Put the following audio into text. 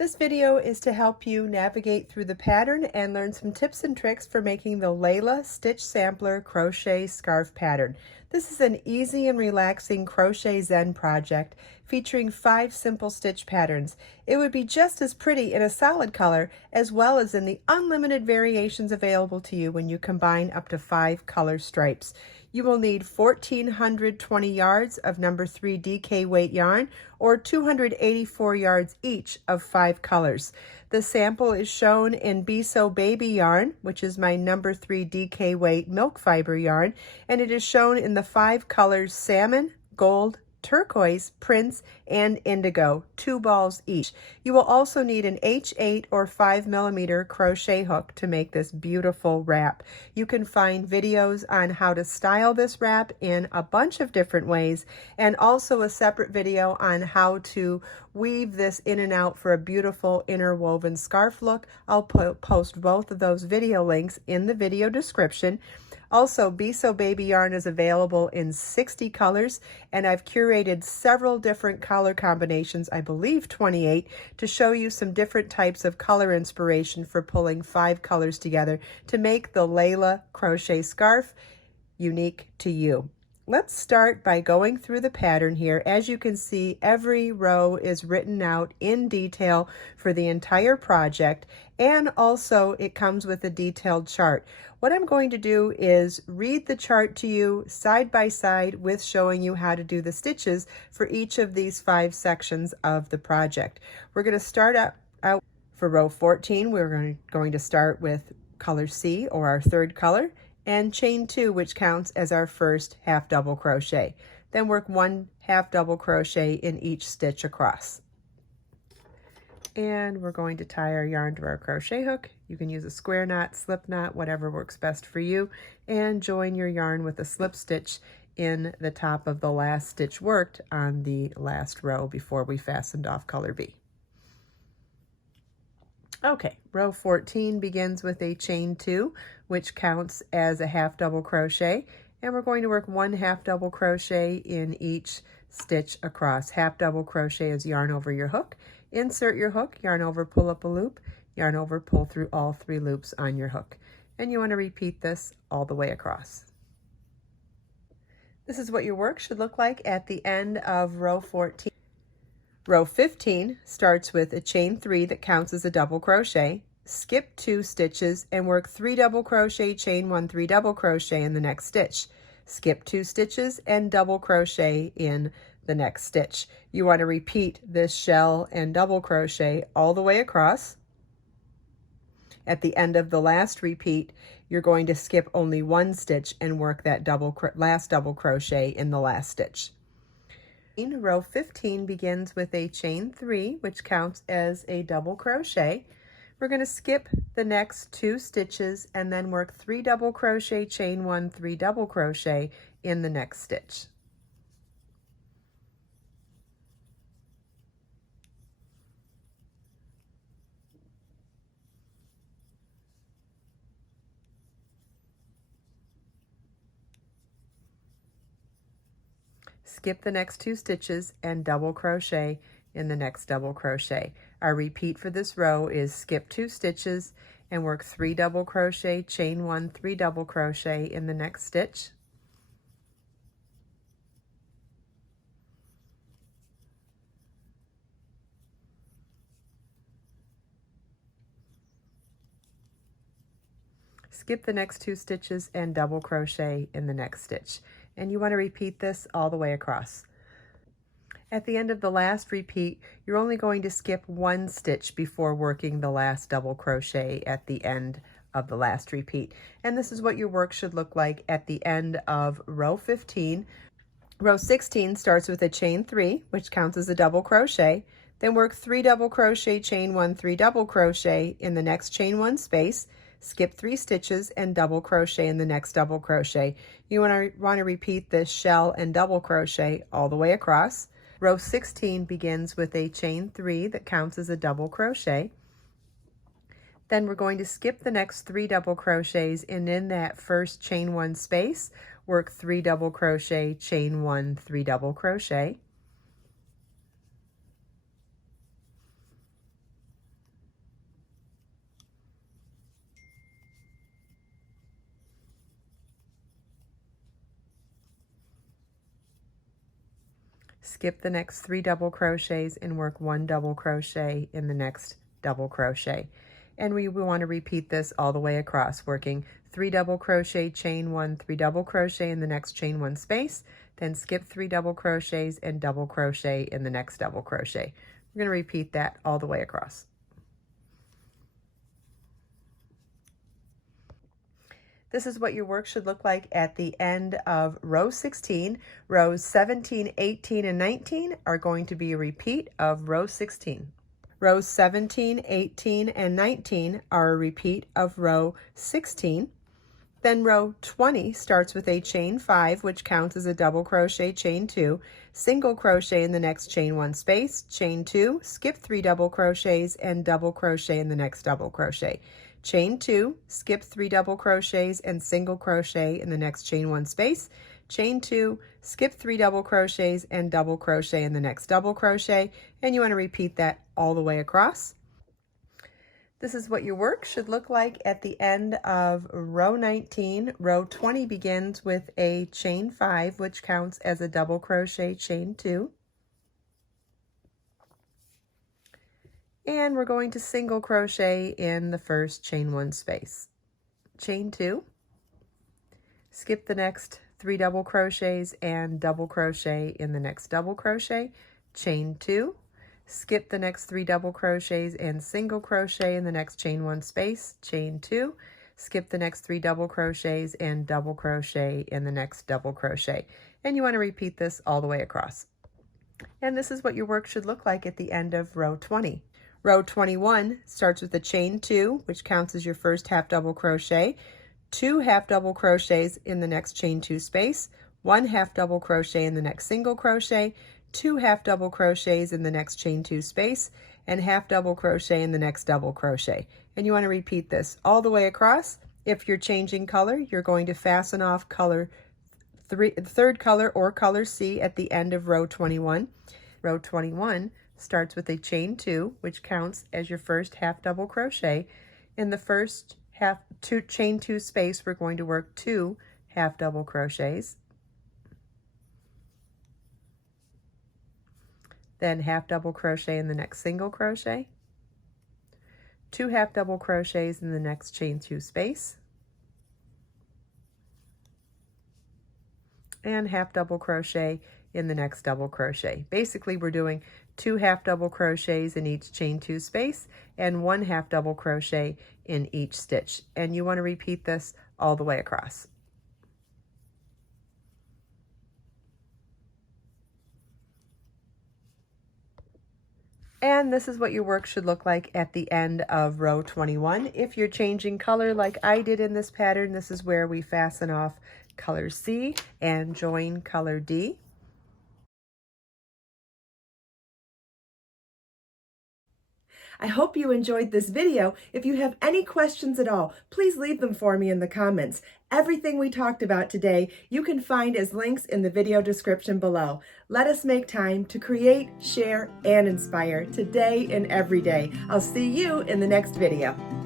This video is to help you navigate through the pattern and learn some tips and tricks for making the Layla Stitch Sampler Crochet Scarf Pattern. This is an easy and relaxing crochet zen project featuring 5 simple stitch patterns. It would be just as pretty in a solid color as well as in the unlimited variations available to you when you combine up to 5 color stripes. You will need 1,420 yards of number 3 DK weight yarn or 284 yards each of 5 colors. The sample is shown in Be So Baby yarn, which is my number 3 DK weight milk fiber yarn, and it is shown in the 5 colors salmon, gold, turquoise, prince, and indigo, 2 balls each. You will also need an H8 or 5mm crochet hook to make this beautiful wrap. You can find videos on how to style this wrap in a bunch of different ways, and also a separate video on how to weave this in and out for a beautiful interwoven scarf look. I'll post both of those video links in the video description. Also, Be So Baby yarn is available in 60 colors, and I've curated several different color combinations, I believe 28, to show you some different types of color inspiration for pulling 5 colors together to make the Layla crochet scarf unique to you. Let's start by going through the pattern here. As you can see, every row is written out in detail for the entire project, and also it comes with a detailed chart. What I'm going to do is read the chart to you side by side with showing you how to do the stitches for each of these 5 sections of the project. We're going to start out for row 14. We're going to start with color C, or our 3rd color, and chain 2, which counts as our first half double crochet. Then work 1 half double crochet in each stitch across. And we're going to tie our yarn to our crochet hook. You can use a square knot, slip knot, whatever works best for you, and join your yarn with a slip stitch in the top of the last stitch worked on the last row before we fastened off color B. Okay, row 14 begins with a chain 2, which counts as a half double crochet, and we're going to work 1 half double crochet in each stitch across. Half double crochet is yarn over your hook, insert your hook, yarn over, pull up a loop, yarn over, pull through all 3 loops on your hook, and you want to repeat this all the way across. This is what your work should look like at the end of row 14. Row 15 starts with a chain 3 that counts as a double crochet, skip 2 stitches and work 3 double crochet, chain 1, 3 double crochet in the next stitch. Skip 2 stitches and double crochet in the next stitch. You want to repeat this shell and double crochet all the way across. At the end of the last repeat, you're going to skip only 1 stitch and work that last double crochet in the last stitch. Row 15 begins with a chain 3, which counts as a double crochet. We're going to skip the next 2 stitches and then work 3 double crochet, chain 1, 3 double crochet in the next stitch. Skip the next 2 stitches and double crochet in the next double crochet. Our repeat for this row is skip 2 stitches and work 3 double crochet, chain 1, 3 double crochet in the next stitch. Skip the next 2 stitches and double crochet in the next stitch. And you want to repeat this all the way across. At the end of the last repeat, you're only going to skip 1 stitch before working the last double crochet at the end of the last repeat. And this is what your work should look like at the end of row 15. Row 16 starts with a chain 3, which counts as a double crochet. Then work 3 double crochet, chain 1, 3 double crochet in the next chain 1 space. Skip 3 stitches and double crochet in the next double crochet. You want to repeat this shell and double crochet all the way across. Row 16 begins with a chain 3 that counts as a double crochet. Then we're going to skip the next 3 double crochets, and in that first chain 1 space, work 3 double crochet, chain 1, 3 double crochet. skip the next 3 double crochets and work 1 double crochet in the next double crochet. And we want to repeat this all the way across, working 3 double crochet, chain 1, 3 double crochet in the next chain 1 space, then skip 3 double crochets and double crochet in the next double crochet. We're going to repeat that all the way across. This is what your work should look like at the end of row 16. Rows 17, 18, and 19 are going to be a repeat of row 16. Rows 17, 18, and 19 are a repeat of row 16. Then row 20 starts with a chain 5, which counts as a double crochet, chain 2, single crochet in the next chain 1 space, chain 2, skip 3 double crochets, and double crochet in the next double crochet. Chain 2, skip 3 double crochets and single crochet in the next chain 1 space, chain 2, skip 3 double crochets and double crochet in the next double crochet, and you want to repeat that all the way across. This is what your work should look like at the end of row 19. Row 20 begins with a chain 5, which counts as a double crochet, chain 2. And we're going to single crochet in the first chain 1 space. Chain 2, skip the next 3 double crochets and double crochet in the next double crochet. Chain 2, skip the next 3 double crochets and single crochet in the next chain 1 space. Chain 2, skip the next 3 double crochets and double crochet in the next double crochet. And you want to repeat this all the way across. And this is what your work should look like at the end of row 20. Row 21 starts with a chain 2, which counts as your first half double crochet, 2 half double crochets in the next chain 2 space, 1 half double crochet in the next single crochet, 2 half double crochets in the next chain 2 space, and half double crochet in the next double crochet. And you want to repeat this all the way across. If you're changing color, you're going to fasten off third color or color C at the end of row 21. Row 21 starts with a chain 2, which counts as your first half double crochet. In the first chain 2 space, we're going to work 2 half double crochets, then half double crochet in the next single crochet, 2 half double crochets in the next chain 2 space, and half double crochet in the next double crochet. Basically, we're doing 2 half double crochets in each chain 2 space and 1 half double crochet in each stitch. And you want to repeat this all the way across. And this is what your work should look like at the end of row 21. If you're changing color like I did in this pattern, this is where we fasten off color C and join color D. I hope you enjoyed this video. If you have any questions at all, please leave them for me in the comments. Everything we talked about today, you can find as links in the video description below. Let us make time to create, share, and inspire today and every day. I'll see you in the next video.